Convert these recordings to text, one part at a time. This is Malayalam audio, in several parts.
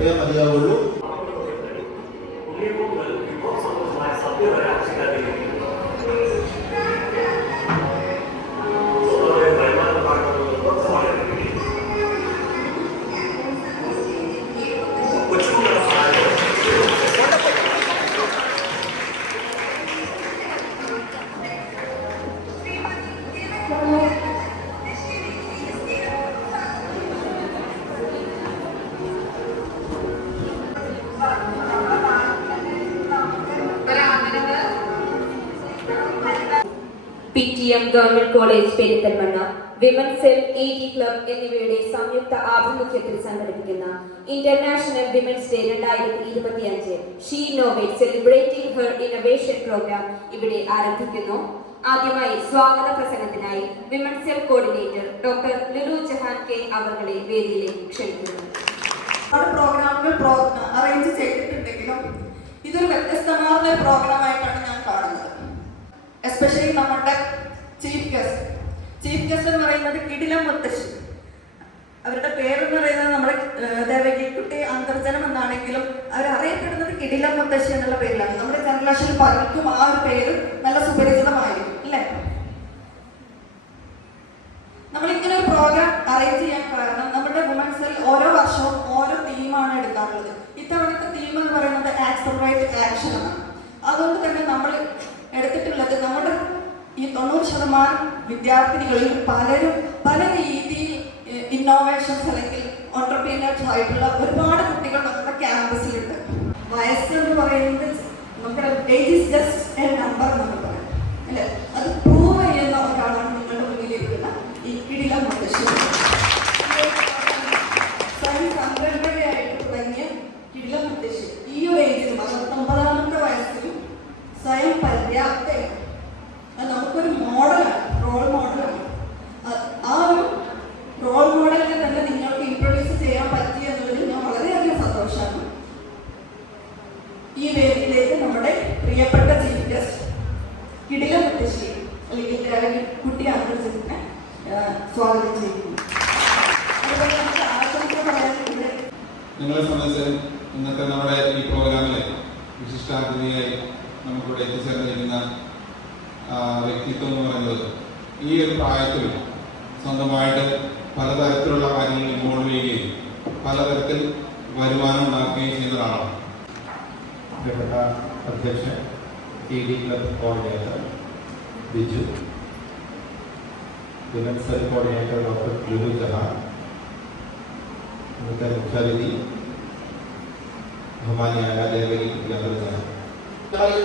അസൂയപ്പെട്ടേ മതിയാവുള്ളൂ പുണ്യഭൂമികൾ ക്ലബ് എന്നിവയുടെ സംയുക്ത ആഭിമുഖ്യത്തിൽ സംഘടിപ്പിക്കുന്ന ഇന്റർനാഷണൽ വിമൻസ് ഡേ രണ്ടായിരത്തി ഇരുപത്തിയഞ്ച് she novel celebrating her innovation programme ഇവിടെ ആരംഭിക്കുന്നു. ആദ്യമായി സ്വാഗത പ്രസംഗത്തിനായി women's cell coordinator doctor Lulu Jahan K അവരുടെ വേദിയിലേക്ക് ക്ഷണിക്കുന്നു. പ്രോഗ്രാമുകൾ പ്രോ അറേഞ്ച് ചെയ്തിട്ടുണ്ടെങ്കിലും ഇതൊരു വ്യത്യസ്തമാർന്ന പ്രോഗ്രാമായിട്ടാണ് ഞാൻ കാണുന്നത്. എസ്പെഷ്യലി നമ്മുടെ ചീഫ് ഗസ്റ്റ് ചീഫ് ഗസ്റ്റ് എന്ന് പറയുന്നത് കിടിലം മുത്തശ്ശി. അവരുടെ പേരെന്ന് പറയുന്നത് നമ്മുടെ ദേവകിക്കുട്ടി അന്തർജനം എന്നാണെങ്കിലും അവർ അറിയപ്പെടുന്നത് കിടില മുത്തശ്ശി എന്നുള്ള പേരിലാണ്. നമ്മുടെ ജനറേഷൻ പലർക്കും ആ ഒരു പേര് നല്ല സുപരിചിതമായിരിക്കും അല്ലേ? നമ്മളിങ്ങനെ ഒരു പ്രോഗ്രാം അറേഞ്ച് ചെയ്യാൻ കാരണം നമ്മുടെ വുമൻസിൽ ഓരോ വർഷവും ഓരോ തീമാണ് എടുക്കാറുള്ളത്. ഇത്തവണത്തെ തീം എന്ന് പറയുന്നത് ആക്സലറേറ്റ് ആക്ഷൻ ആണ്. അതുകൊണ്ട് തന്നെ നമ്മൾ എടുത്തിട്ടുള്ളത് നമ്മുടെ ഈ തൊണ്ണൂറ് ശതമാനം വിദ്യാർത്ഥിനികളിൽ പലരും പല രീതിയിൽ ഇന്നോവേഷൻസ് അല്ലെങ്കിൽ ഓണ്ടർപ്രീനേഴ്സ് ആയിട്ടുള്ള ഒരുപാട് കുട്ടികൾ നമ്മുടെ ക്യാമ്പസിലുണ്ട് വയസ്സ് എന്ന് പറയുന്നത് നമ്മുടെ age is just a number നമ്മൾ അന്തർജനെ സ്വാഗതം ചെയ്യുന്നു. നിങ്ങളെ സംബന്ധിച്ച് ഇന്നത്തെ നമ്മുടെ ഈ പ്രോഗ്രാമിലെ വിശിഷ്ടാതിഥിയായി നമുക്കിവിടെ എത്തിച്ചേർന്നിരിക്കുന്ന വ്യക്തിത്വം എന്ന് പറയുന്നത് ഈ ഒരു പ്രായത്തിൽ സ്വന്തമായിട്ട് പലതരത്തിലുള്ള കാര്യങ്ങൾ ഇൻവോൾവ് ചെയ്യുകയും പലതരത്തിൽ വരുമാനം ഉണ്ടാക്കുകയും ചെയ്യുന്ന ഒരാളാണ്. പ്രിയപ്പെട്ട അധ്യക്ഷൻ T D club coordinator Biju. Women cell coordinator doctor Lulu Jahan ഇന്നത്തെ മുഖ്യാതിഥി ബഹുമാനിയായ ദേവകി ജഹാൻ.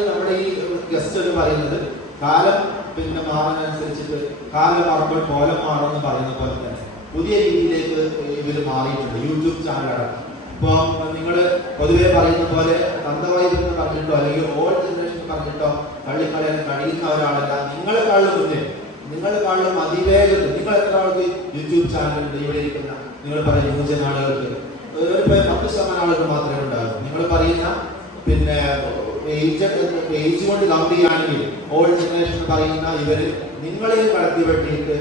നമ്മുടെ ഈ ഗസ്റ്റ് പറയുന്നത് കാലം പിന്നെ മാറുന്നതനുസരിച്ചിട്ട് കാലം മാറുമ്പോൾ കോലം മാറുമെന്ന് പറയുന്ന പോലെ തന്നെ പുതിയ രീതിയിലേക്ക് ഇവർ മാറിയിട്ടുണ്ട്. യൂട്യൂബ് ചാനലടക്കം ഇപ്പോൾ നിങ്ങൾ പൊതുവേ പറയുന്ന പോലെ എന്ന് പറഞ്ഞിട്ടോ അല്ലെങ്കിൽ ഓൾഡ് ജനറേഷൻ പറഞ്ഞിട്ടോ കള്ളിക്കളയാൻ കഴിയുന്നവരാണല്ല നിങ്ങളെക്കാളും മുന്നേ നിങ്ങളെക്കാളും അതിവേഗത്തിൽ നിങ്ങൾ എത്ര ആൾക്ക് യൂട്യൂബ് ചാനലുണ്ട് ഇവിടെ ഇരിക്കുന്ന നിങ്ങൾ പറയുന്ന ന്യൂജൻ ആളുകൾക്ക് ഒരു പത്ത് ശതമാനം ആളുകൾ മാത്രമേ ഉണ്ടാകൂ നിങ്ങൾ പറയുന്ന പിന്നെ ഏജ് ഏജ് കൊണ്ട് കമ്പി ചെയ്യുകയാണെങ്കിൽ ഓൾഡ് ജനറേഷൻ പറയുന്ന ഇവർ നിങ്ങളെ കടത്തി വെട്ടിയിട്ട്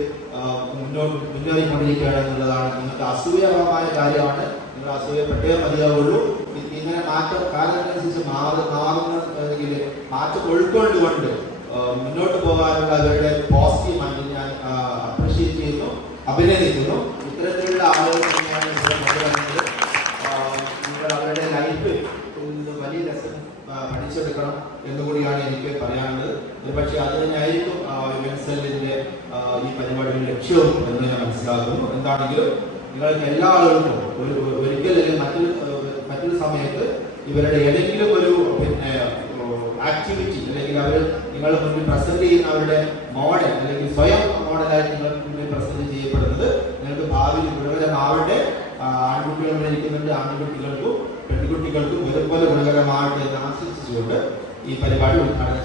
മുന്നോട്ട് മുന്നേറിക്കൊണ്ടിരിക്കുകയാണ് എന്നുള്ളതാണ് നിങ്ങൾക്ക് അസൂയകരമായ കാര്യമാണ്. നിങ്ങൾ അസൂയപ്പെട്ടേ മതിയാവുള്ളൂ. ഇങ്ങനെ മാറ്റം കാലത്തിനനുസരിച്ച് മാറി മാറുന്ന മാറ്റം ഉൾക്കൊണ്ടുകൊണ്ട് മുന്നോട്ട് പോകാനുള്ള അവരുടെ പോസിറ്റീവ് അഭിനന്ദിക്കുന്നു ഇത്തരത്തിലുള്ള ആളുകൾ തന്നെയാണ് ഇവിടെ കൊണ്ടുവരുന്നത് നിങ്ങൾ അവരുടെ ലൈഫ് വലിയ ലെസൺ പഠിച്ചെടുക്കണം എന്നുകൂടിയാണ് എനിക്ക് പറയാനുള്ളത്. പക്ഷേ അത് തന്നെയായിരിക്കും ഈ പരിപാടിയുടെ ലക്ഷ്യവും എന്ന് ഞാൻ മനസ്സിലാക്കുന്നു. എന്താണെങ്കിലും നിങ്ങൾക്ക് എല്ലാ ആളുകൾക്കും ഒരു ഒരിക്കലും മറ്റൊരു മറ്റൊരു സമയത്ത് ഇവരുടെ ഏതെങ്കിലും ഒരു പിന്നെ ആക്ടിവിറ്റി അല്ലെങ്കിൽ അവർ നിങ്ങൾ മുന്നിൽ പ്രസന്റ് ചെയ്യുന്ന അവരുടെ മോഡൽ അല്ലെങ്കിൽ സ്വയം ആൺകുട്ടികൾക്കും പെൺകുട്ടികൾക്കും ഒരുപോലെ ഗുണകരമാകട്ടെ എന്ന് ആശംസിച്ചുകൊണ്ട് ഈ പരിപാടി ഉദ്ഘാടനം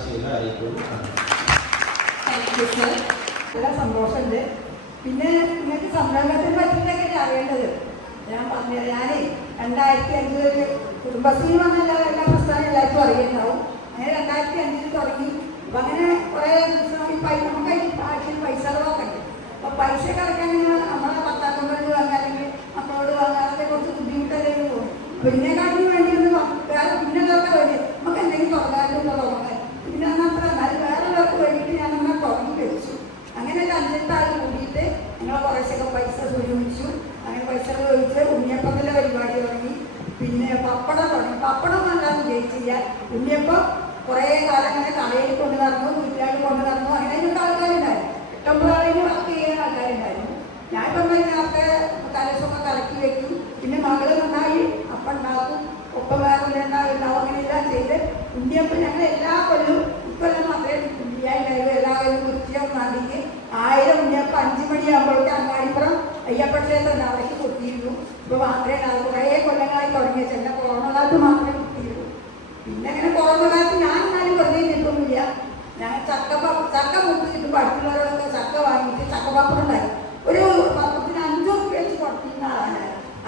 നല്ല സന്തോഷമുണ്ട്. പിന്നെ നിങ്ങൾക്ക് സംരംഭത്തിന് പറ്റുന്നതൊക്കെ അറിയേണ്ടത്. ഞാൻ പറഞ്ഞത് ഞാൻ രണ്ടായിരത്തി അഞ്ചിലൊരു കുടുംബശ്രീ വന്നല്ല എല്ലാ പ്രസ്ഥാനം എല്ലാവർക്കും അറിയുന്നുണ്ടാവും. അങ്ങനെ രണ്ടായിരത്തി അഞ്ചിൽ തുടങ്ങി. അപ്പം അങ്ങനെ കുറേ പൈസ നമുക്ക് ആഴ്ചയിൽ പൈസ അളവാക്കണ്ടേ അപ്പം പൈസ കിടക്കാൻ നമ്മളെ പത്താം നമ്പറിൽ അല്ലെങ്കിൽ അപ്പൊ ഇതിനെക്കാട്ടിന് വേണ്ടി ഒന്ന് വ- പിന്നെ പിന്നുള്ളവർക്ക് വേണ്ടി. നമുക്ക് എന്തെങ്കിലും തുടങ്ങാനും തുടങ്ങാൻ പിന്നെ അന്നത്ര അത് വേറെ ഉള്ളവർക്ക് വേണ്ടിയിട്ട് ഞാൻ അങ്ങനെ തുടങ്ങി വെച്ചു. അങ്ങനെ ഒരു അഞ്ചെട്ടാൾ കൂടിയിട്ട് ഞങ്ങൾ കുറച്ചൊക്കെ പൈസ സ്വരൂപിച്ചു അങ്ങനെ പൈസ ചോദിച്ച് ഉണ്ണിയപ്പത്തിലെ പരിപാടി തുടങ്ങി. പിന്നെ പപ്പടം തുടങ്ങി. പപ്പടം നല്ലാന്ന് ജയിച്ചില്ല. ഉണ്ണിയപ്പം കുറേ കാലം അങ്ങനെ കടയിൽ കൊണ്ട് നടന്നു വീട്ടുകാർ കൊണ്ട് നടന്നു. അങ്ങനെ ആൾക്കാരുണ്ടായിരുന്നു. ഇഷ്ടംപോലെ വർക്ക് ചെയ്യുന്ന ആൾക്കാരുണ്ടായിരുന്നു. ഞാൻ പറഞ്ഞ കലശമൊക്കെ കലക്കി വെക്കും. പിന്നെ മകൾ നന്നായി അപ്പം ഉണ്ടാക്കും. ഒപ്പം വേറെ ഉണ്ടാവും ഉണ്ടാവും അങ്ങനെയെല്ലാം ചെയ്ത് ഉണ്ണിയപ്പം ഞങ്ങൾ എല്ലാ കൊല്ലവും ഇക്കൊല്ലം മാത്രമേ ഉണ്ണിയായിട്ടുണ്ടായിരുന്നു എല്ലാ കൊല്ലവും വൃത്തിയാവും നന്ദിക്ക് ആയിരം ഉണ്ണിയപ്പം അഞ്ചു മണിയാകുമ്പോഴേക്കും അങ്ങാടിപ്പുറം അയ്യപ്പ ക്ഷേത്രം അവിടേക്ക് കുത്തിയിരുന്നു ഇപ്പൊ മാത്രമേ ഉണ്ടാവും കുറേ കൊല്ലങ്ങളായി തുടങ്ങിയ ചെന്ന കൊറോണ കാലത്ത് മാത്രമേ കുത്തിയുള്ളൂ പിന്നെ അങ്ങനെ കൊറോണ കാലത്ത് ഞാൻ എന്നാലും വെറുതെ നിൽക്കുന്നില്ല ഞാൻ ചക്ക ചക്ക മുട്ട് കിട്ടുമ്പോൾ അടുത്തുള്ളവരോടൊക്കെ ചക്ക വാങ്ങിയിട്ട് ചക്കപ്പാപ്പുറം ഉണ്ടായി ഒരു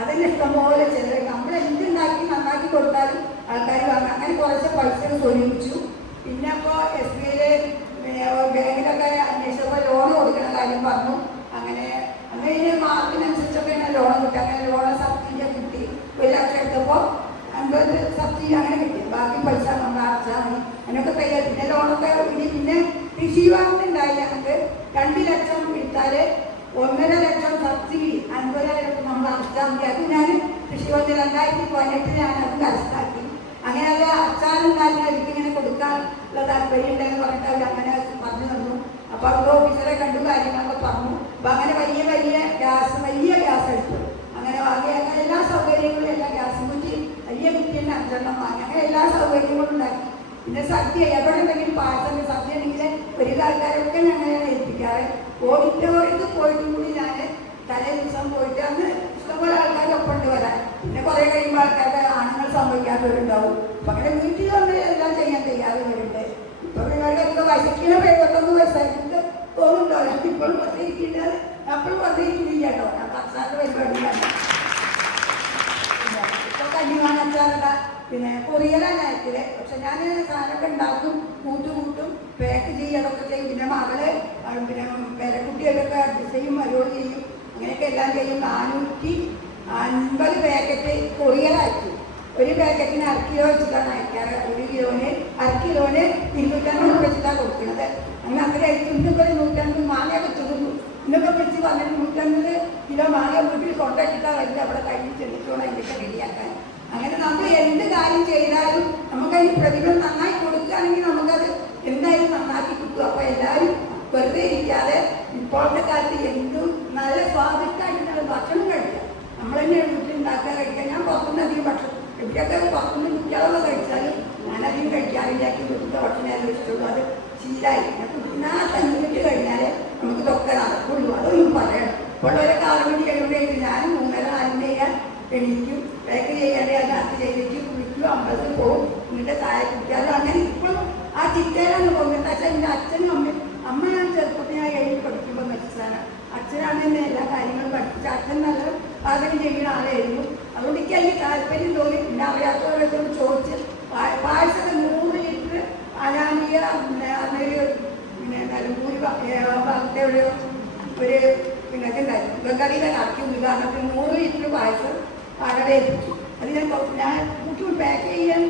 അതിന് ഇഷ്ടംപോലെ ചിലർ നമ്മൾ എന്തുണ്ടാക്കി നന്നാക്കി കൊടുത്താലും ആൾക്കാർ വാങ്ങും അങ്ങനെ കുറച്ച് പൈസ സ്വരൂപിച്ചു. പിന്നെ അപ്പോൾ എസ് ബി ഐയിലെ ബാങ്കിലൊക്കെ അന്വേഷിച്ചപ്പോൾ ലോൺ കൊടുക്കുന്ന കാര്യം പറഞ്ഞു. അങ്ങനെ അങ്ങനെ ഇതിന് മാർക്കിനനുസരിച്ചൊക്കെയാണ് ലോൺ കിട്ടുക അങ്ങനെ ലോൺ സബ്സിഡി കിട്ടി. ഒരു ലക്ഷം എടുത്തപ്പോൾ അൻപത് സബ്സിഡി അങ്ങനെ കിട്ടി. ബാക്കി പൈസ നമ്മൾ അടച്ചാൽ മതി. അതിനൊക്കെ തയ്യാറ് പിന്നെ ലോണൊക്കെ ഇനി പിന്നെ കൃഷി വാങ്ങുന്നുണ്ടായി ഞങ്ങൾക്ക് രണ്ട് ലക്ഷം എടുത്താൽ ഒന്നര ലക്ഷം സബ്സിഡി അൻപതിനായിരം നമ്മൾ അടച്ചാൽ മതി. അത് ഞാൻ കൃഷി വന്ന് രണ്ടായിരത്തി പതിനെട്ടിൽ ഞാൻ അത് കരസ്ഥാക്കി അങ്ങനെ അത് അച്ചാറും കാര്യങ്ങളും എനിക്ക് ഇങ്ങനെ കൊടുക്കാനുള്ള താല്പര്യം ഉണ്ടെന്ന് പറഞ്ഞിട്ട് അവർ അങ്ങനെ പറഞ്ഞു തന്നു. അപ്പൊ അവർ ഓഫീസറെ കണ്ടു കാര്യങ്ങളൊക്കെ പറഞ്ഞു. അപ്പൊ അങ്ങനെ വലിയ വലിയ ഗ്യാസ് വലിയ ഗ്യാസ് എടുത്തു. അങ്ങനെ വാങ്ങി അങ്ങനെ എല്ലാ സൗകര്യങ്ങളും എല്ലാ ഗ്യാസും കുറ്റി വലിയ കുറ്റിന്റെ അഞ്ചെണ്ണം വാങ്ങി. അങ്ങനെ എല്ലാ സൗകര്യങ്ങളും ഉണ്ടാക്കി. പിന്നെ സദ്യ എവിടെ ഉണ്ടെങ്കിലും പായസം സദ്യ ഉണ്ടെങ്കിൽ വലിയ ആൾക്കാരൊക്കെ ഞങ്ങളെയാണ് ഏൽപ്പിക്കാറ്. ഓഡിറ്റോറിയത്തിൽ പോയിട്ടും കൂടി ഞാൻ തലേ ദിവസം പോയിട്ട് അന്ന് ഇഷ്ടംപോലെ ആൾക്കാരൊപ്പം ഉണ്ട് വരാൻ. പിന്നെ കുറെ കഴിയുമ്പോൾ ആൾക്കാരുടെ ആണുങ്ങൾ സംഭവിക്കാത്തവരുണ്ടാവും. പക്ഷേ വീട്ടിൽ വന്ന് എല്ലാം ചെയ്യാൻ തയ്യാറുണ്ട് ഇപ്പൊ ഇവരുടെയൊക്കെ വശിക്കുന്ന പേരൊക്കെ വയസ്സായിട്ട് തോന്നുന്നുണ്ടോ? ഇപ്പോഴും പത്തിരിക്കുന്നത് അപ്പോഴും പത്തിരിക്കുന്നില്ല കേട്ടോ. ഞാൻ പത്താറ് പരിപാടിയിലാണ് ഇപ്പൊ കഞ്ഞിവാങ്ങച്ചാറുള്ള പിന്നെ കൊറിയലാണ് അയക്കൽ പക്ഷെ ഞാൻ സാധനമൊക്കെ ഉണ്ടാക്കും കൂട്ടും കൂട്ടും പാക്ക് ചെയ്യലൊക്കെ ചെയ്യും. പിന്നെ മകൾ പിന്നെ പേരക്കുട്ടികളൊക്കെ അഡ്ജസ്റ്റ് ചെയ്യും ചെയ്യും. അങ്ങനെയൊക്കെ എല്ലാം ചെയ്യും. നാനൂറ്റി അൻപത് പാക്കറ്റ് കൊറിയർ അയക്കും ഒരു പാക്കറ്റിന് അര കിലോ വെച്ചിട്ടാണ് അയക്കാറ്. ഒരു കിലോന് അര കിലോന് ഇരുന്നൂറ്റമ്പത് രൂപ വെച്ചിട്ടാണ് കൊടുക്കുന്നത്. അങ്ങനെ അത്ര ഇന്നിപ്പോൾ ഒരു നൂറ്റമ്പത് മാങ്ങ വെച്ചിരുന്നു ഇന്നൊക്കെ വെച്ച് പറഞ്ഞിട്ട് നൂറ്റമ്പത് കിലോ മാങ്ങ വീട്ടിൽ കൊണ്ടിട്ടാ വരുന്നത്. അവിടെ കഴിഞ്ഞ് ചെന്നിട്ടോണം എന്തൊക്കെ റെഡിയാക്കാൻ അങ്ങനെ നമ്മൾ എന്ത് കാര്യം ചെയ്താലും നമുക്ക് അതിന് പ്രതിഫലം നന്നായി കൊടുക്കുകയാണെങ്കിൽ നമുക്കത് എന്തായാലും നന്നാക്കി കിട്ടും. അപ്പൊ എല്ലാവരും വെറുതെ ഇരിക്കാതെ ഇപ്പോഴത്തെ കാലത്ത് എന്തും നല്ല സ്വാദിഷ്ടമായിട്ടുള്ള ഭക്ഷണം കഴിക്കാം. നമ്മൾ തന്നെ വീട്ടിൽ ഉണ്ടാക്കാൻ കഴിക്കാം. ഞാൻ പുറത്തുനിന്ന് അധികം ഭക്ഷണം എവിടെയൊക്കെ പുറത്തുനിന്ന് കുട്ടികളൊക്കെ കഴിച്ചാലും ഞാനധികം കഴിക്കാറില്ല. വീട്ടിലെ ഭക്ഷണം എല്ലാം ഇഷ്ടമുള്ളൂ. അത് ശീലായി. തിന്നാത്ത നിന്നിട്ട് കഴിഞ്ഞാൽ നമുക്ക് ഇതൊക്കെ നടക്കുള്ളൂ. അതൊന്നും പറയണം ഇപ്പോൾ ഒരു കാലം കഴിയുമ്പോഴേക്ക് ഞാൻ മൂന്നര ചെയ്യാൻ എണീക്കും. പാക്ക് ചെയ്യാതെ അത് അത് ചെയ്തിട്ട് കുളിക്കും അമ്പലത്തിൽ പോകും എന്നിട്ട് താഴെ കുട്ടിയാലും അങ്ങനെ ഇപ്പോഴും ആ ചിട്ടയിലാണ് പോകുന്നത്. പക്ഷേ എന്റെ അച്ഛനും അമ്മയും അമ്മ ഞാൻ ചെറുപ്പത്തിൽ ഞാൻ എഴുതി പഠിക്കുമ്പോൾ മനസ്സിലാണ് അച്ഛനാണ് എന്നെ എല്ലാ കാര്യങ്ങളും പഠിപ്പിച്ച അച്ഛൻ നല്ല പാചകം ചെയ്യുന്ന ആളായിരുന്നു. അതുകൊണ്ട് എനിക്ക് അതിന്റെ താല്പര്യം തോന്നി. പിന്നെ അറിയാത്തവരോട് ചോദിച്ച് പായസം നൂറ് ലിറ്റർ പിന്നെ അന്നൊരു പിന്നെ നിലമ്പൂരി ഭാഗത്തെ ഒരു ഒരു പിന്നെ ഇതുണ്ടായിരുന്നു. ഗംഗാടിയിലെ നടത്തി ഉദാഹരണത്തിന് നൂറ് ലിറ്റർ പായസം എത്തിച്ചു അത് ഞാൻ ഞാൻ കൂട്ടി പാക്ക് ചെയ്യാൻ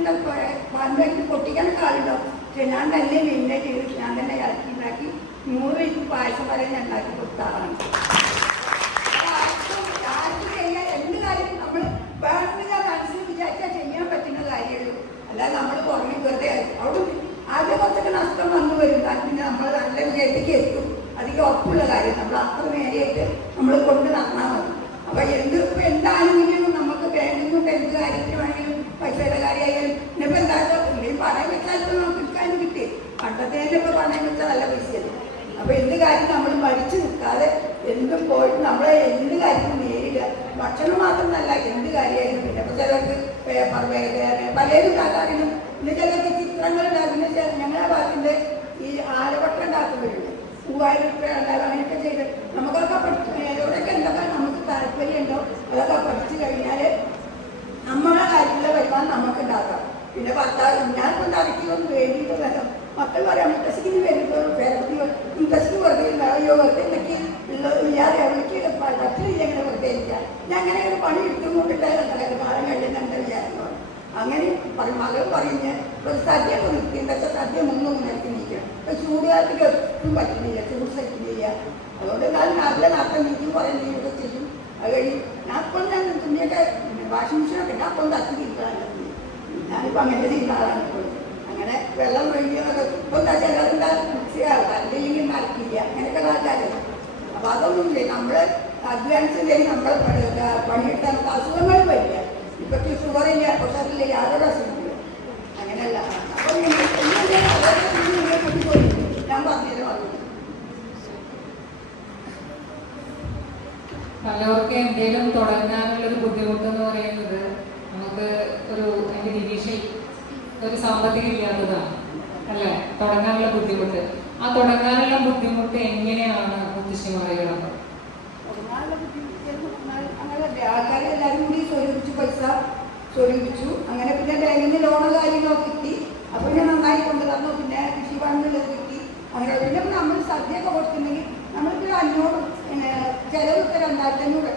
പാൻപാക്ക് പൊട്ടിക്കാൻ കാലുണ്ടാവും പക്ഷെ ഞാൻ തന്നെ നിന്നെ ചെയ്ത് ഞാൻ തന്നെ ഇറക്കി ഉണ്ടാക്കി നൂറ് ലിറ്റർ പായസം വരെ ഞാൻ ഉണ്ടാക്കി കൊടുത്ത ആളാണ് കാര്യം? നമ്മൾ വേണമെങ്കിൽ മനസ്സിൽ വിചാരിച്ചാൽ ചെയ്യാൻ പറ്റുന്ന കാര്യമുള്ളൂ. അല്ലാതെ നമ്മൾ പുറമെ വെറുതെ അവിടെ ആദ്യം കുറച്ചൊക്കെ നഷ്ടം വന്നു വരും. നമ്മൾ നല്ല വിജയത്തേക്ക് എത്തും. അധികം ഉറപ്പുള്ള കാര്യം. നമ്മൾ അത്ര നേരെയായിട്ട് നമ്മൾ കൊണ്ട് നടന്നാൽ മതി. അപ്പൊ എന്ത് ഇപ്പൊ എന്താണെങ്കിലും കാര്യത്തിന് വേണമെങ്കിലും പൈസയുടെ കാര്യമായാലും ഇന്നിപ്പോ എന്താ ഈ പണയം വെച്ചാലും നമുക്ക് കിട്ടാനും കിട്ടി. പണ്ടത്തെ ഇപ്പോൾ പണയം വെച്ചാൽ നല്ല പൈസയല്ലേ? അപ്പോൾ എന്ത് കാര്യം നമ്മൾ മടിച്ചു നിൽക്കാതെ എന്തും പോയിട്ട് നമ്മളെ എന്ത് കാര്യവും നേരിടുക. ഭക്ഷണം മാത്രമല്ല എന്ത് കാര്യമായാലും പിന്നെ ഇപ്പോൾ ചിലർക്ക് പേപ്പർ വേദന പലരും കാട്ടാറിനും ഇന്ന് ചിലർക്ക് ചിത്രങ്ങൾ ഉണ്ടാക്കുന്ന ഞങ്ങളുടെ ഭാഗത്തിന്റെ ഈ ആലവട്ടം ഉണ്ടാക്കുന്നവരുണ്ട്. മൂവായിരം രൂപ ഉണ്ടാകും അങ്ങനെയൊക്കെ ചെയ്ത്. നമുക്കൊക്കെ പഠിച്ചു എവിടെയൊക്കെ എന്തൊക്കെ നമുക്ക് താല്പര്യമുണ്ടോ? അതൊക്കെ പഠിച്ചു കഴിഞ്ഞാൽ നമ്മളെ കാര്യത്തിലെ വരുമാനം നമുക്ക് ഉണ്ടാക്കാം പിന്നെ ഭർത്താവ് ഞാനിപ്പോൾ നടക്കിയൊന്നും വേണ്ടിയിട്ടില്ല മക്കൾ പറയാം മുത്തശ്ശിക്ക് വരുമ്പോൾ പേരത്തി മുത്തശ്ശിക്ക് വെറുതെ അയ്യോ വെറുതെ ഉള്ളത് ഇല്ലാതെ അവർക്ക് പറ്റില്ല ഇങ്ങനെ വെറുതെ ഇരിക്കാം ഞാൻ അങ്ങനെ ഒരു പണി എടുത്തുകൊണ്ടിട്ടായിരുന്നു കാലം കഴിയുന്നുണ്ട് വിചാരിക്കുന്നു അങ്ങനെ മകൾ പറയുന്നത് ഒരു സദ്യ നിർത്തി പക്ഷെ സദ്യ മുന്നും നിർത്തി നിൽക്കണം ഇപ്പം ചൂടുകാലത്തേക്ക് ഒട്ടും പറ്റുന്നില്ല. ചൂട് സഹിക്കുന്നില്ല. അതുകൊണ്ട് കാലം നല്ല നടത്തം നീക്കും പറയുന്നത് നീയൊക്കെ ചെയ്യും അത് കഴിഞ്ഞ് ഞാൻ അപ്പോൾ ഞാൻ തുണിയൊക്കെ വാഷിംഗ് മെഷീനൊക്കെ ഞാൻ അപ്പം തട്ടി തിരിക്കാറുണ്ട് ഞാനിപ്പോൾ അങ്ങനെ ചെയ്യുന്ന അങ്ങനെ വെള്ളം ഒഴുകിയതൊക്കെ ഇപ്പം എന്താ ചിലരെന്താ മിക്സിയാവും അല്ലെങ്കിൽ നടക്കില്ല അങ്ങനെയൊക്കെ ആൾക്കാരുണ്ട് അപ്പൊ അതൊന്നുമില്ല നമ്മൾ അധ്വാനിച്ചില്ലെങ്കിൽ നമ്മളെ പണി പണിയെടുത്താൽ നമുക്ക് അസുഖങ്ങൾ വരില്ല ഇപ്പോഴത്തെ ഷുഗർ ഇല്ല പ്രഷറില്ല യാതൊരു അസുഖമില്ല അങ്ങനെയല്ല അപ്പം. ഞാൻ പറഞ്ഞത് പറഞ്ഞു പലർക്കും എന്തെങ്കിലും തുടങ്ങാനുള്ള ബുദ്ധിമുട്ട് എന്ന് പറയുന്നത് നമുക്ക് ഒരു അതിന്റെ നിരീക്ഷ ഒരു സാമ്പത്തികം ഇല്ലാത്തതാണ് അല്ലേ? തുടങ്ങാനുള്ള ബുദ്ധിമുട്ട്. ആ തുടങ്ങാനുള്ള ബുദ്ധിമുട്ട് എങ്ങനെയാണ് മുത്തശ്ശി മറികടന്നത് ഒരുപാട് ബുദ്ധിമുട്ടിയെന്ന് പറഞ്ഞാൽ അങ്ങനെയല്ലേ? ആൾക്കാരെ എല്ലാവരും കൂടി പൈസ അങ്ങനെ പിന്നെ ബാങ്കിൽ ലോണ് കാര്യങ്ങളൊക്കെ കിട്ടി. അപ്പൊ പിന്നെ നന്നായി കൊണ്ടുതന്നു പിന്നെ കൃഷി ഭവനിലുള്ളത് കിട്ടി. അങ്ങനെ പിന്നെ നമ്മൾ സദ്യയൊക്കെ കൊടുത്തിട്ടുണ്ടെങ്കിൽ നമ്മൾക്ക് അഞ്ഞൂറ് ചിലവൊക്കെ രണ്ടായിരത്തി അഞ്ഞൂറ്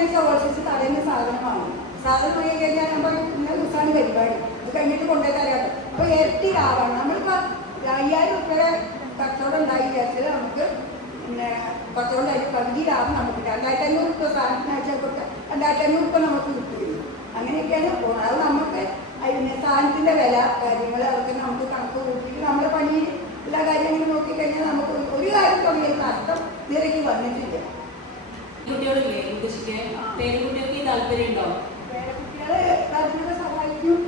ഇങ്ങനെ ചോദിച്ചു തടയുന്ന സാധനം വാങ്ങും. സാധനം വാങ്ങി കഴിഞ്ഞാൽ നമ്മൾ ഇന്ന ദിവസമാണ് പരിപാടി. അത് കഴിഞ്ഞിട്ട് കൊണ്ടുപോയി അപ്പൊ ഇരട്ടി ലാഭമാണ്. നമ്മളിപ്പോ അയ്യായിരം റുപ്യയുടെ കച്ചവടം ഉണ്ടായി. വിചാരിച്ചാൽ നമുക്ക് പിന്നെ കച്ചവടം പകുതി ലാഭം നമുക്ക് രണ്ടായിരത്തി അഞ്ഞൂറ് രൂപ സാധനത്തിന് അയച്ചാൽ കൊടുത്ത രണ്ടായിരത്തി അഞ്ഞൂറ് റുപ്യ നമുക്ക് കിട്ടുകയുള്ളൂ. അങ്ങനെയൊക്കെയാണ് പോകുന്നത് അത് നമുക്ക് അതിന് സാധനത്തിന്റെ വില കാര്യങ്ങൾ അതൊക്കെ നമുക്ക് കണക്ക് കൂട്ടിയിട്ട് നമ്മുടെ പണി എല്ലാ കാര്യങ്ങളും നോക്കിക്കഴിഞ്ഞാൽ നമുക്ക് ഒരു കാര്യം തുടങ്ങിയ നഷ്ടം നിരക്ക് വന്നിട്ടില്ല. കുട്ടികളില്ലേ? മുത്തശ്ശിക്ക്? പേരുകുട്ടികൾക്ക് താല്പര്യം ഉണ്ടോ കാര്യങ്ങളെ സഹായിക്കും.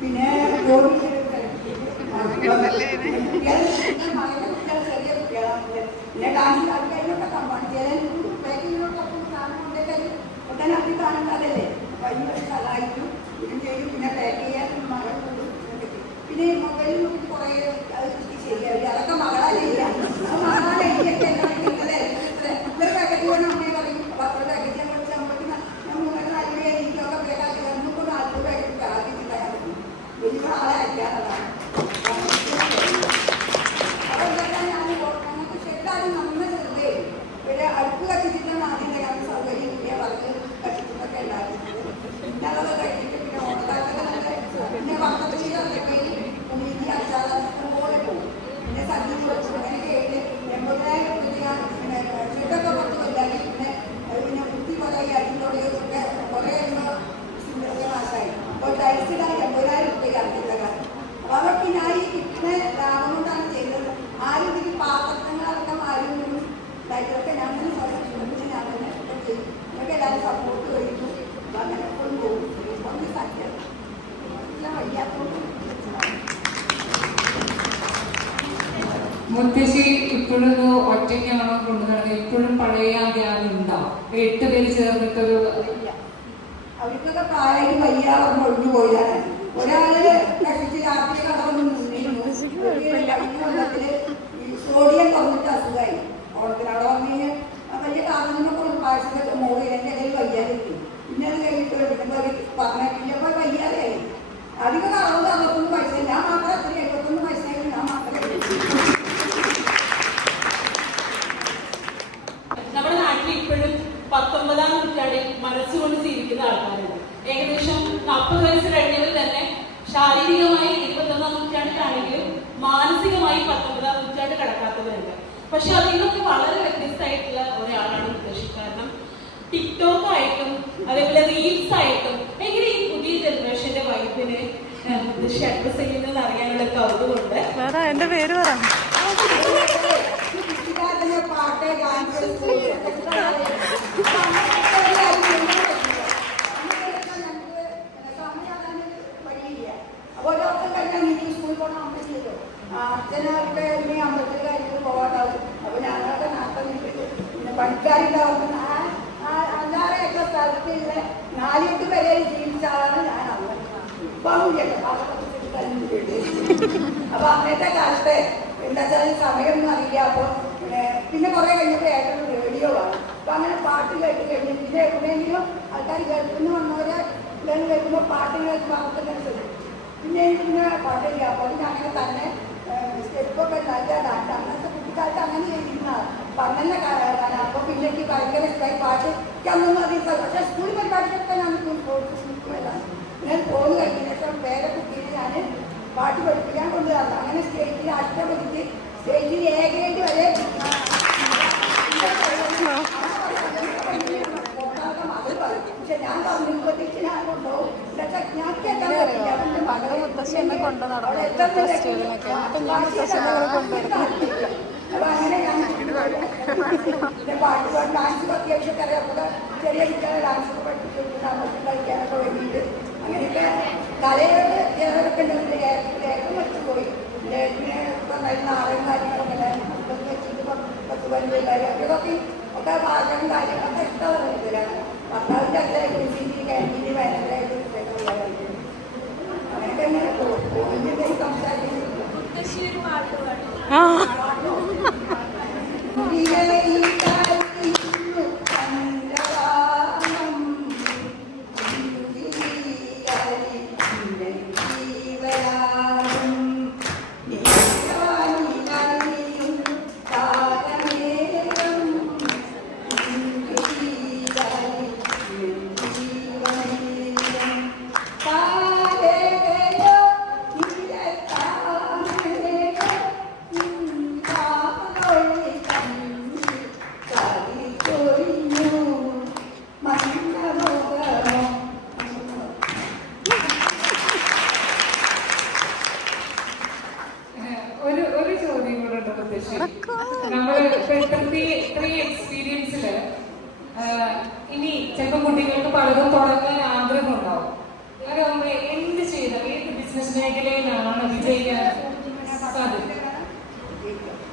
പിന്നെ ജോലി ചെയ്ത് കളിക്കും. ആ, കുട്ടികളെ മകന്റെ കുട്ടികളെ ചെറിയ കുട്ടികളാണ് പിന്നെ ഡാൻസ് കളിക്കാനൊക്കെ കമ്പാണ് ചില ബാക്കിലൊക്കെ സാധനം കൊണ്ടേക്കാരും ഉടനെ അവർ കാണുന്നതല്ലേ അപ്പൊ അതിനൊക്കെ സഹായിക്കും ഇതും ചെയ്യും പിന്നെ പാക്ക് ചെയ്യാൻ മകൾ കൂടും ഇതൊക്കെ ചെയ്യും. പിന്നെ ഈ മൊബൈലിൽ നോക്കി കുറേ അത് ശരിയാവില്ല അതൊക്കെ മകളാ ചെയ്യാം അത് മകളാ ചെയ്യൊക്കെ ഇത്ര പാക്കറ്റ് പോകണം അമ്മയെ പറയും അപ്പൊ അത്ര പാക്കറ്റ് ഞാൻ വിളിച്ച് നമ്മൾക്ക് ഞാൻ മൂന്നര നാല് രൂപ എനിക്കൊക്കെ പേക്കാക്കി നമുക്ക് നാല് പാക്കറ്റ് ആദ്യം കിട്ടാൻ വലിയ ആളെ അയക്കാനുള്ളതാണ് അതെന്താ ഞാൻ ഞങ്ങൾക്ക് ശരിക്കും നന്ന ചെറുതേ ഒരു അടുപ്പ് കത്തിച്ചിട്ടാണ് ആദ്യം ഞങ്ങൾക്ക് സൗകര്യം കിട്ടിയ വർക്ക് കത്തിച്ചിട്ടൊക്കെ ഉണ്ടായിരുന്നത് പിന്നെ അതൊക്കെ കഴിഞ്ഞിട്ട് പിന്നെ ഓണക്കാലത്തൊക്കെ നല്ല പിന്നെ വന്നപ്പോൾ അതൊക്കെ ഉണ്ണീതി അച്ചാറൊക്കെ പോലെ പോകും പിന്നെ സദ്യ കൊടുത്തു അങ്ങനെയൊക്കെ ആയിട്ട് എൺപതിനായിരം രൂപ ഞാൻ പിന്നെ ഷെഡൊക്കെ പുറത്ത് വല്ലാതെ പിന്നെ അത് പിന്നെ കുത്തി കുറേ അടിയിലൂടെയൊക്കെ കുറേ സിലിണ്ടറൊക്കെ നാശമായി അപ്പോൾ ടൈൽസ് ഇടാൻ എൺപതിനായിരം രൂപ അടിക്കുന്ന കാലം അപ്പൊ അതൊക്കെ ഞാൻ ഈ കിട്ടുന്ന ലാഭം കൊണ്ടാണ് ചെയ്തത് ആരും ഇതിന് പാത്രങ്ങളടക്കം ആരും ഒന്നും ഇതായിട്ടൊക്കെ ഞാൻ തന്നെ ശ്രമിച്ചു ഞാൻ തന്നെ ഒക്കെ ചെയ്യും നിങ്ങൾക്ക് എല്ലാവരും സപ്പോർട്ട് അപ്പൊ അങ്ങനെ എപ്പോഴും പോകും. ഒന്ന് സത്യം വയ്യാത്തോണ്ട് മുത്തശ്ശി ഇപ്പോഴും ഒറ്റയ്ക്കാണോ കൊണ്ടു നടക്കുന്നത് ഇപ്പോഴും പഴയ ധ്യാനുണ്ടോ ധ്യാനം എട്ട് പേര് ചേർന്നിട്ടൊരു. അവർക്കൊക്കെ പ്രായം വയ്യ പറഞ്ഞ് ഒഴിഞ്ഞു പോയതാണ്. ഒരാൾ കഷ്ടിച്ച് രാത്രി കടന്നു സോഡിയം കുറഞ്ഞിട്ട് അസുഖമായി. ഓണത്തിന് കാരണങ്ങളൊക്കെ ഒരു പാഴ്സലൊക്കെ മോളി എന്റെ കയ്യിൽ വയ്യാതിരിക്കും. പിന്നെ അത് കഴിഞ്ഞിട്ട് പിന്നെ അവർ പറഞ്ഞിട്ടില്ല അപ്പൊ വയ്യാതെയായി അധികം അറുപത് അറുപത്തൊന്ന് പൈസ ഞാൻ മാത്രം എത്ര എഴുപത്തൊന്ന് പൈസ ഞാൻ മാത്രമേ നമ്മുടെ നാട്ടിൽ ഇപ്പോഴും പത്തൊമ്പതാം നൂറ്റാണ്ടിൽ മനസ്സുകൊണ്ട് ജീവിക്കുന്ന ആൾക്കാരുണ്ട്. ഏകദേശം നാൽപ്പത് വയസ്സ് കഴിഞ്ഞവർ തന്നെ ശാരീരികമായി ഇരുപത്തൊന്നാം നൂറ്റാണ്ടിലാണെങ്കിലും മാനസികമായി പത്തൊമ്പതാം നൂറ്റാണ്ട് കടക്കാത്തവരുണ്ട്. പക്ഷെ അതിൽ നിന്നൊക്കെ വളരെ വ്യത്യസ്തമായിട്ടുള്ള ഒരാളാണ് മുത്തശ്ശി കാരണം ടിക്ടോക്ക് ആയിട്ടും അതേപോലെ റീൽസ് ആയിട്ടും എങ്ങനെ ഈ പുതിയ ജനറേഷന്റെ വൈബിന് മുത്തശ്ശി അഡ്രസ് ചെയ്യുന്നതെന്ന് അറിയാനുള്ള കൗതുകമുണ്ട് കുട്ടിക്കാലത്തിലെ പാട്ട് ഡാൻസ് സ്കൂൾ അപ്പോൾ ഒരൊക്കെ കഴിഞ്ഞാൽ നീ സ്കൂളിൽ പോകണം അമ്മ ചെയ്തോ അച്ഛനൊക്കെ ഇനി അമ്പലത്തിൽ കഴിഞ്ഞിട്ട് പോകാണ്ടാവും അപ്പോൾ ഞങ്ങളൊക്കെ നാട്ടിൽ നിന്നിട്ട് പണിക്കാരുണ്ടാവും അഞ്ചാറേക്കർ സ്ഥലത്തില്ല നാലിട്ട് വരെ ജീവിച്ച ആളാണ് ഞാൻ അമ്മ അപ്പൊ അന്നത്തെ കാലത്ത് എന്താ വെച്ചാൽ സമയമൊന്നും അറിയില്ല. അപ്പൊ പിന്നെ കുറെ കഴിഞ്ഞപ്പോൾ ഏട്ടൻ റേഡിയോ ആണ്. അപ്പൊ അങ്ങനെ പാട്ട് കേട്ട് കഴിഞ്ഞു പിന്നെ എവിടെയെങ്കിലും ആൾക്കാർ കേൾക്കുന്നു വന്നവരെ ഇതെന്ന് കേൾക്കുമ്പോൾ പാട്ട് കേൾക്കുമ്പോൾ അവർക്കിങ്ങനെ ശ്രദ്ധിക്കും പിന്നെ പിന്നെ പാട്ട് കേൾക്കാം അപ്പൊ പിന്നെ അങ്ങനെ തന്നെ സ്റ്റെപ്പൊക്കെ ഉണ്ടാക്കിയ ഡാൻസ് അങ്ങനത്തെ കുട്ടിക്കാലത്ത് അങ്ങനെ ചെയ്തിരുന്ന പറഞ്ഞ കാലഘട്ടമാണ് അപ്പോൾ പിന്നെ എനിക്ക് ഭയങ്കര ഇഷ്ടമായി പാട്ട്. അന്നൊന്നും അധികം പക്ഷേ സ്കൂൾ പരിപാടിക്കൊക്കെ ഞാൻ സ്കൂളിലല്ല ഞാൻ പോയി കഴിഞ്ഞ ശേഷം വേറെ കുട്ടിയിൽ ഞാൻ പാട്ട് പഠിപ്പിക്കാൻ കൊണ്ടുവന്നു അങ്ങനെ സ്റ്റേജിൽ അഷ്ടപതിക്ക് സ്റ്റേജിൽ എ ഗ്രേഡ് വരെ പക്ഷെ ഞാൻ പറഞ്ഞിട്ട് ഞാൻ കൊണ്ടുപോകും. പക്ഷെ ഞാൻ കേൾക്കാൻ പറ്റില്ല. അവന്റെ മകളെ മുത്തശ്ശി എന്നെ കൊണ്ടു നടന്നു. ഫെസ്റ്റിവലിനൊക്കെ അപ്പൊ ഞാൻ മുത്തശ്ശിനെ കൊണ്ടുവരും അപ്പൊ അങ്ങനെ ഞാൻ പിന്നെ പാട്ട് പാട്ട് ഡാൻസ് അത്യാവശ്യമൊക്കെ അറിയാം അപ്പൊ ചെറിയ കുട്ടികളെ ഡാൻസ് ഒക്കെ പഠിപ്പിച്ചു നമുക്ക് കളിക്കാനൊക്കെ വേണ്ടിയിട്ട് അങ്ങനെയൊക്കെ കലയോട് ചിലവരൊക്കെ ഉണ്ടെങ്കിൽ ലേഖം വെച്ച് പോയി ലേഖിനെ നന്നായിരുന്ന ആറും കാര്യങ്ങളൊക്കെ ഉണ്ടായിരുന്നു. വെച്ചിട്ട് പത്ത് പതിനഞ്ച് കാര്യം ഒക്കെ പാചകം കാര്യങ്ങളൊക്കെ ഇഷ്ടമുള്ള കാര്യത്തിലാണ് ഭർത്താവിന്റെ കൃഷി കാന്റീന് ഭയങ്കരമായിട്ട് ഇഷ്ടമുള്ളതാണ് അങ്ങനെയൊക്കെ ഇങ്ങനെ പോകും ഇതിന്റെ സംസാരിക്കുന്നത് இல்லை ठीक है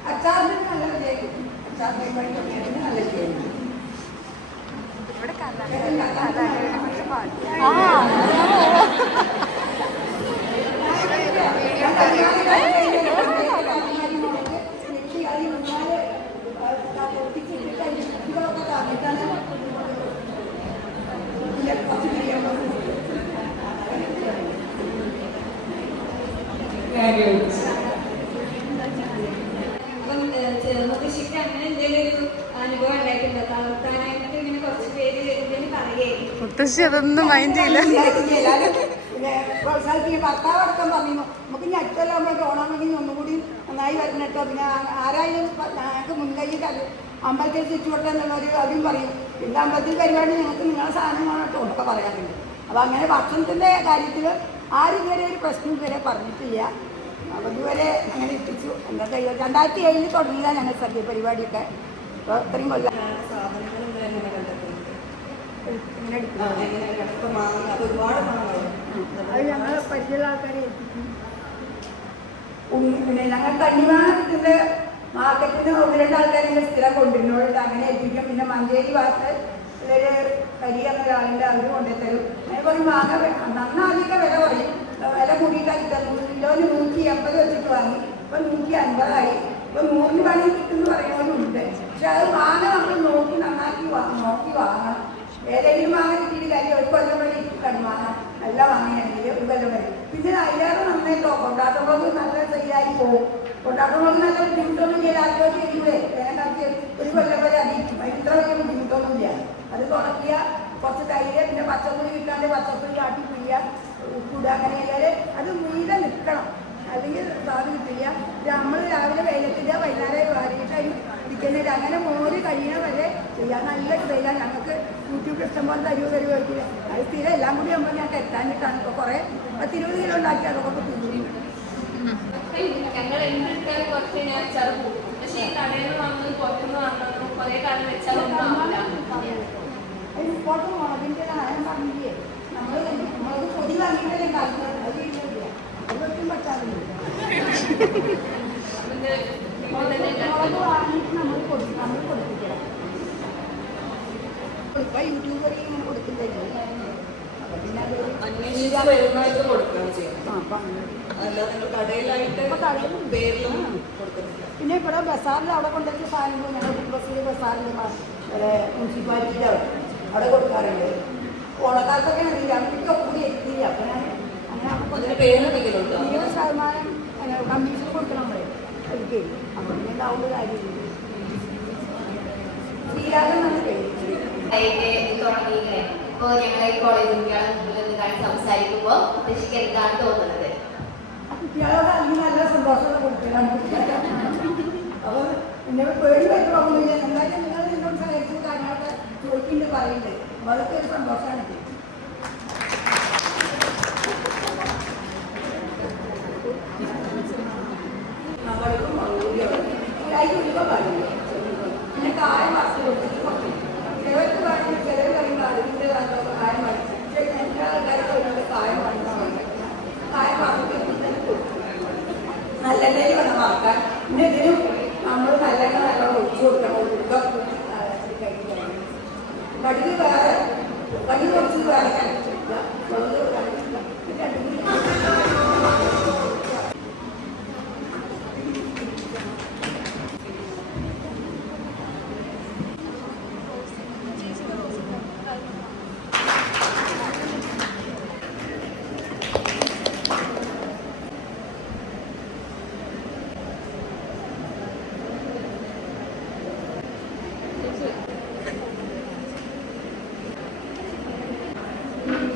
अच्छा दिन अलग देगी अच्छा दिन बढ़िया മുത്തശ്ശി അതൊന്നും മൈൻഡ് ചെയ്യില്ല. പിന്നെ പ്രോത്സാഹിപ്പിക്കും ഭർത്താവ് അടക്കം പറഞ്ഞു. നമുക്ക് ഇനി അടുത്തെല്ലാം നമ്മൾ ഓണമെങ്കിൽ ഒന്നുകൂടി നന്നായി വരണട്ടോ പിന്നെ ആ- ആരായാലും പ- ഞങ്ങൾക്ക് മുൻകൈ തരും. അമ്പലത്തിൽ ചുറ്റുവട്ടം എന്നുള്ളൊരു അവരും പറയും. പിന്നെ അമ്പലത്തിൽ പരിപാടി ഞങ്ങൾക്ക് നിങ്ങളെ സാധനം ഒക്കെ പറയാറുണ്ട്. അപ്പോൾ അങ്ങനെ ഭക്ഷണത്തിന്റെ കാര്യത്തിൽ ആരും ഇതുവരെ ഒരു പ്രശ്നം ഇതുവരെ പറഞ്ഞിട്ടില്ല. അപ്പോൾ ഇതുവരെ അങ്ങനെ എത്തിച്ചു. എന്താ കഴിയുക രണ്ടായിരത്തി ഏഴിൽ തുടങ്ങിയതാണ് ഞങ്ങൾ സദ്യ പരിപാടിയൊക്കെ അപ്പോൾ ഇത്രയും കൊല്ലം പിന്നെ ഞങ്ങൾ കണ്ണിമാനത്തിന്റെ മാർക്കറ്റിന് ഒന്ന് രണ്ട് ആൾക്കാരെ സ്ഥിരം കൊണ്ടിരുന്നോണ്ട് അങ്ങനെ എത്തിക്കും പിന്നെ മഞ്ചേരി ഭാഗത്ത് കരി എന്ന ഒരാളുണ്ട്. അവർ കൊണ്ടുത്തരും അങ്ങനെ പറയും മാങ്ങ വെ- നന്നാദ്യമൊക്കെ വില പറയും വില കൂടിയിട്ടാക്കി തന്നു കിലോന് നൂറ്റി എൺപത് വെച്ചിട്ട് വാങ്ങി. ഇപ്പൊ നൂറ്റി അൻപതായി. ഇപ്പൊ നൂറിന് പണി കിട്ടുമെന്ന് പറയുന്നവരുണ്ട് പക്ഷെ അത് മാങ്ങ നമ്മൾ നോക്കി നന്നാക്കി നോക്കി വാങ്ങണം. ഏതെങ്കിലും വാങ്ങാൻ കിട്ടിയിട്ട് കാര്യം ഒരു കൊല്ലം വരെ ഇരിക്കണം നല്ല വാങ്ങിയാണെങ്കിൽ ഒരു കൊല്ലം വരെ. പിന്നെ അതിലേറെ നന്നായിട്ടോ? കൊണ്ടാട്ടുമ്പോൾ നല്ല ശരിയായി പോകും കൊണ്ടാട്ടുമ്പോൾ നല്ല ബുദ്ധിമുട്ടൊന്നും ഇല്ല. ആരോഗ്യം ചെയ്യൂലേ വേണ്ടാക്കി ഒരു കൊല്ലം വരെ അതിരിക്കും ഭയങ്കര വലിയ ബുദ്ധിമുട്ടൊന്നും ഇല്ല. അത് തുറക്കുക കുറച്ച് തൈര് പിന്നെ പച്ചപ്പുളി കിട്ടാണ്ട് പച്ചപ്പുളി കാട്ടി പിഴിയുക. ഉപ്പിടുക അങ്ങനെ ചെയ്താൽ അത് മീതെ നിൽക്കണം. അല്ലെങ്കിൽ സ്വാദ് കിട്ടില്ല. നമ്മൾ രാവിലെ വെയിലത്തിന്റെ വൈകുന്നേരം വാരിയിട്ട് അതിന് ഇരിക്കുന്നില്ല അങ്ങനെ മോര് കഴിയണ വരെ ചെയ്യാൻ നല്ല ചെയ്യാൻ ഞങ്ങൾക്ക് യൂട്യൂബ് ഇഷ്ടംപോലെ തരുമോ തരുമോ ചോദിക്കില്ല അത് സ്ഥിരം എല്ലാം കൂടി നമ്മൾ ഞാൻ തെറ്റാനിട്ടാണ് ഇപ്പോൾ കുറേ പത്തിരുപത് കിലോ ഉണ്ടാക്കി അതൊക്കെ തിന്നു ഞങ്ങൾ എന്തെടുത്താലും കുറച്ച് ഞാൻ പോകും പക്ഷേ ഈ കടയിൽ വന്നത് പുറത്തുനിന്ന് വന്നതും കുറെ കാലം വെച്ചാൽ ഇപ്പോഴും മുളകിന്റെ ഞാൻ പറഞ്ഞില്ലേ? നമ്മൾ പൊടി വാങ്ങിയിട്ടല്ലേ കാക്കുന്നത് അത് ഇല്ല അതൊട്ടും പറ്റാറില്ല നമ്മൾ കൊടുക്കും. നമ്മൾ കൊടുപ്പിക്കണം ഇപ്പൊ യൂട്യൂബറിൽ ഇങ്ങനെ കൊടുക്കുന്നില്ലേ അപ്പൊ പിന്നെ അത് അന്വേഷിച്ച് വരുന്നവർക്ക് കൊടുക്കുകയാണ് ചെയ്യുന്നത്. ആ അപ്പൊ അങ്ങനെ. അല്ലാതെ നിങ്ങൾ കടയിലായിട്ട് ഇപ്പൊ കടയിലും പേരിലും ആ. കൊടുക്കുന്നില്ല. പിന്നെ ഇവിടെ ബസാറിൽ അവിടെ കൊണ്ടുവച്ച സാധനങ്ങൾ ഞങ്ങൾ കുടുംബശ്രീ ബസാറിൽ ഇവിടെ മുനിസിപ്പാലിറ്റിയുടെ അവിടെ അവിടെ കൊടുക്കാറുണ്ട്. ഓണക്കാലത്തൊക്കെ അറിയില്ല. അവർക്ക് കൂടി എത്തിയില്ല. അപ്പൊ ഞാൻ അങ്ങനെ അവിടെ പേര് എന്തെങ്കിലും ഉണ്ടോ ഇരുപത് ശതമാനം കമ്മീഷൻ കൊടുക്കണം എനിക്ക് അപ്പം പിന്നെ കാര്യമില്ല. നമ്മൾ പേര് ആയിട്ട് തുടങ്ങിയിങ്ങനെ ഇപ്പോ ഞങ്ങളെ കോളേജ് കുട്ടികളെ മുമ്പിൽ നിന്ന് കാണി സംസാരിക്കുമ്പോ ഋഷിക്ക് എന്താണ് തോന്നുന്നത്? കുട്ടികളോട് അതിന് നല്ല സന്തോഷമുള്ള കുട്ടികളാണ്. എന്നെ പേടി പറ്റുമൊന്നുമില്ല എന്തായാലും നിങ്ങൾ എന്നോട് സഹകരിച്ച് കാര്യങ്ങളൊക്കെ ചോദിക്കുന്നുണ്ട് പറയുന്നുണ്ട്. അതൊക്കെ ഒരു സന്തോഷമാണ് നമ്മൾക്കും കൈ കുടിക്കാൻ പാടില്ല പിന്നെ കായം വറുത്ത് കൊടുത്തിട്ട് ചിലർക്ക് പാടില്ല ചിലർ പറയുമ്പോൾ അതിന്റെ കായം വറുത്ത് എല്ലാ ആൾക്കാരും കായം വറുത്ത് കായം വറുത്ത് നല്ലെണ്ണയിൽ വേണം വറക്കാൻ പിന്നെ ഇതിനും നമ്മൾ നല്ലെണ്ണ നല്ലോണം ഒഴിച്ചു കൊടുക്കണം. കഴിക്കണം കടുക് വേറെ കടുക് കുറച്ച് വേറെ കഴിച്ചിട്ടില്ല മുളക് കഴിച്ചിട്ടില്ല ഇത് രണ്ടും കൂടി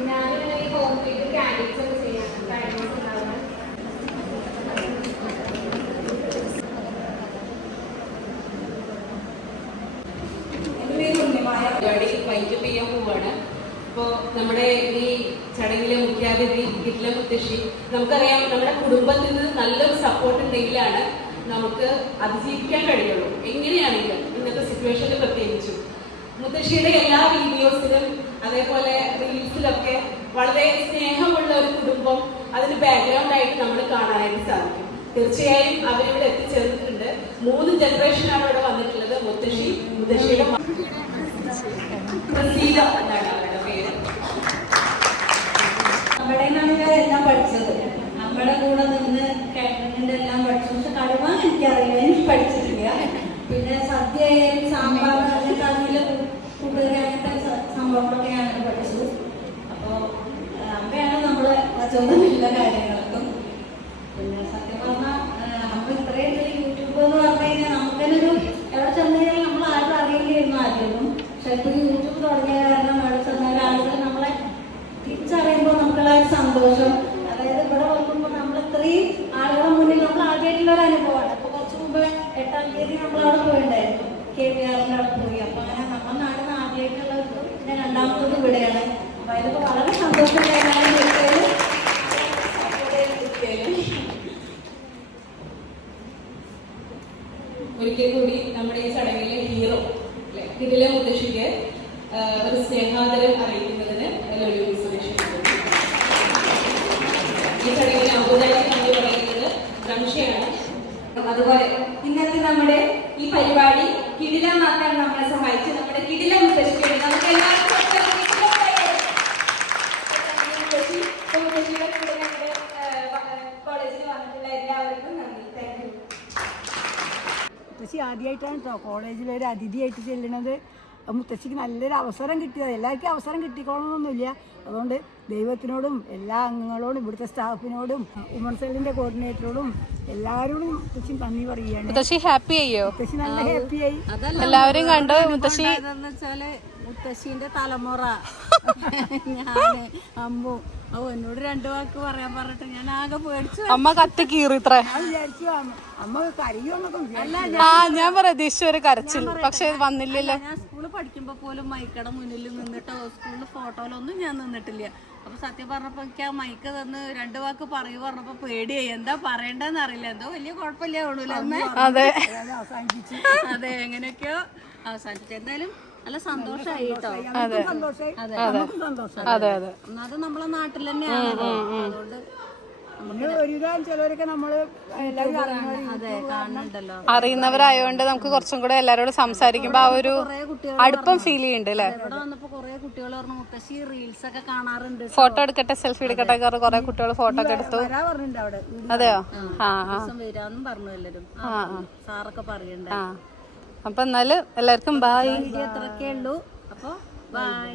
ഞാനിങ്ങനെ ഈ കോൺക്രീറ്റ് ക്യാൻഡിൽസ് ഒക്കെ ചെയ്യാൻ ക്യാൻഡിൽസ് ഉണ്ടാവുന്നത് പരിപാടി വൈകിട്ട് ചെയ്യാൻ പോവാണ് ഇപ്പോ നമ്മുടെ ഈ ചടങ്ങിലെ മുഖ്യാതിഥി കിട്ടില മുത്തശ്ശി നമുക്കറിയാം നമ്മുടെ കുടുംബത്തിൽ നിന്ന് നല്ലൊരു സപ്പോർട്ട് ഉണ്ടെങ്കിലാണ് നമുക്ക് അതിജീവിക്കാൻ കഴിയുള്ളൂ. എങ്ങനെയാണെങ്കിലും ഇന്നത്തെ സിറ്റുവേഷനിൽ പ്രത്യേകിച്ചും. മുത്തശ്ശിയുടെ എല്ലാ വീഡിയോസിലും അതേപോലെ റീൽസിലൊക്കെ വളരെ സ്നേഹമുള്ള ഒരു കുടുംബം അതിന് ബാക്ക്ഗ്രൗണ്ട് ആയിട്ട് നമ്മൾ കാണാനായിട്ട് സാധിക്കും. തീർച്ചയായും അവരിവിടെ എത്തിച്ചേർന്നിട്ടുണ്ട്. മൂന്ന് ജനറേഷനാണ് ഇവിടെ വന്നിട്ടുള്ളത്. മുത്തശ്ശി മുത്തശ്ശിയുടെ പ്രസീത എന്നാണ് അവരുടെ പേര്. നമ്മുടെ നിന്നാണ് എല്ലാം പഠിച്ചത്. നമ്മുടെ കൂടെ നിന്ന് കാറ്ററിംഗിന്റെ എല്ലാം പഠിച്ചു. പക്ഷെ കടുവാൻ എനിക്കറിയില്ല. എനിക്ക് പഠിച്ചിട്ടില്ല. പിന്നെ സദ്യ ആയാലും സാമ്പാർ അങ്ങനത്തെ അതിലെ സംഭവങ്ങളൊക്കെയാണ് സ- സംഭവങ്ങളൊക്കെ അമ്മയാണ് നമ്മളെ എല്ലാ കാര്യങ്ങൾക്കും പിന്നെ സത്യം പറഞ്ഞാൽ നമ്മൾ ഇത്രയും യൂട്യൂബ് എന്ന് പറഞ്ഞു കഴിഞ്ഞാൽ നമുക്ക് തന്നെ ഒരു എവിടെ ചെന്ന് കഴിഞ്ഞാൽ നമ്മൾ ആരും അറിയില്ലായിരുന്നു ആദ്യമൊന്നും. പക്ഷെ ഇപ്പോൾ യൂട്യൂബ് തുടങ്ങിയ കാരണം അവിടെ ചെന്നാൽ ആളുകൾ നമ്മളെ തിരിച്ചറിയുമ്പോൾ നമുക്കുള്ള ഒരു സന്തോഷം വന്നുമ്പോൾ ആളുകളെ മുന്നിൽ നമ്മൾ ആദ്യമായിട്ടുള്ള ഒരു അനുഭവമാണ്. അപ്പൊ കുറച്ച് മുമ്പ് എട്ടാം തീയതി നമ്മൾ അവിടെ പോയിണ്ടായിരുന്നു. കെ വി ആറിന്റെ അവിടെ പോയി. അപ്പൊ അങ്ങനെ നമ്മൾ നാടിന് ആദ്യമായിട്ടുള്ളവർക്കും പിന്നെ രണ്ടാമത്തത് ഇവിടെയാണ്. അപ്പൊ വളരെ സന്തോഷം ഒരിക്കൽ കൂടി നമ്മുടെ ഈ ചടങ്ങിലെ ഹീറോ അല്ലെ കിടില മുത്തശ്ശിക്ക് ഒരു സ്നേഹാദരം അറിയിക്കുന്നതിന് ലളിത സുരേഷ് ഈ ചടങ്ങിൽ ഔപചാരിക നന്ദി പറയുന്നത് റംഷയാണ് അതുപോലെ ഇന്നത്തെ നമ്മുടെ ഈ പരിപാടി മാത്രം നമ്മളെ സഹായിച്ചു നമ്മുടെ കിടിലം മുത്തശ്ശിക്ക് നമുക്ക് എല്ലാവർക്കും കിടിലം. മുത്തശ്ശി, കോളേജിൽ വന്നിട്ടുള്ള എല്ലാവർക്കും നന്ദി. മുത്തശ്ശി ആദ്യമായിട്ടാണ് കേട്ടോ കോളേജിൽ അതിഥിയായിട്ട് ചെല്ലുന്നത്. അത് മുത്തശ്ശിക്ക് നല്ലൊരു അവസരം കിട്ടിയത്. എല്ലാവർക്കും അവസരം കിട്ടിക്കോളണമെന്നൊന്നുമില്ല. അതുകൊണ്ട് ദൈവത്തിനോടും എല്ലാ അംഗങ്ങളോടും ഇവിടുത്തെ സ്റ്റാഫിനോടും ഉമൺ സെല്ലിന്റെ കോർഡിനേറ്ററോടും എല്ലാവരോടും മുത്തശ്ശി നന്ദി പറയുകയാണ്. മുത്തശ്ശി ഹാപ്പി ആയോ മുത്തശ്ശി നല്ല ഹാപ്പിയായി. എല്ലാവരും കണ്ടു? മുത്തശ്ശി വെച്ചാൽ മുത്തശ്ശീന്റെ തലമുറ. ഞാൻ അമ്മു ഓ എന്നോട് രണ്ടു വാക്ക് പറയാൻ പറഞ്ഞിട്ട് ഞാൻ ആകെ പേടിച്ചു. അമ്മ കത്തി കീറിത്രേ വിചാരിച്ചു അമ്മ- കരയുമെന്നൊക്കെ വിചാരിച്ചു. ആ ഞാൻ പ്രതീക്ഷിച്ച ഒരു കരച്ചിൽ പക്ഷെ വന്നില്ലല്ലോ. ഞാൻ സ്കൂളിൽ പഠിക്കുമ്പോ പോലും മൈക്കടെ മുന്നിൽ നിന്നിട്ടോ സ്കൂളിൽ ഫോട്ടോയിലൊന്നും ഞാൻ നിന്നിട്ടില്ല. അപ്പൊ സത്യം പറഞ്ഞപ്പോ എനിക്ക് ആ മൈക്ക് തന്ന് രണ്ടു വാക്ക് പറയൂ പറഞ്ഞപ്പോ പേടിയായി. എന്താ പറയണ്ടെന്ന് അറിയില്ല. എന്തോ വലിയ കുഴപ്പമില്ല അമ്മേ? അതെ. അതെ എങ്ങനെയൊക്കെയോ അവസാനിച്ചു എന്തായാലും നല്ല സന്തോഷമായി കേട്ടോ അതെ. നമുക്കും സന്തോഷം അതെ അതെ. അത്. നമ്മളെ നാട്ടിൽ തന്നെയാണ്. അതുകൊണ്ട് അതെ അറിയുന്നവരായോണ്ട് നമുക്ക് കുറച്ചും കൂടെ എല്ലാരോടും സംസാരിക്കുമ്പോ ആ ഒരു അടുപ്പം ഫീൽ ചെയ്യുന്നുണ്ട് അല്ലേ ഇവിടെ കൊറേ കുട്ടികൾ പറഞ്ഞു മുത്തശ്ശി റീൽസ് ഒക്കെ കാണാറുണ്ട് ഫോട്ടോ എടുക്കട്ടെ സെൽഫി എടുക്കട്ടെ കുറെ കുട്ടികൾ ഫോട്ടോ ഒക്കെ എടുത്തു. അവിടെ. അതെയോ? ആ ആ. സാറൊക്കെ പറയണ്ടേ? ആ. അപ്പൊ എന്നാൽ എല്ലാവർക്കും ബായ് വീഡിയോ ഉള്ളൂ. അപ്പൊ ബൈ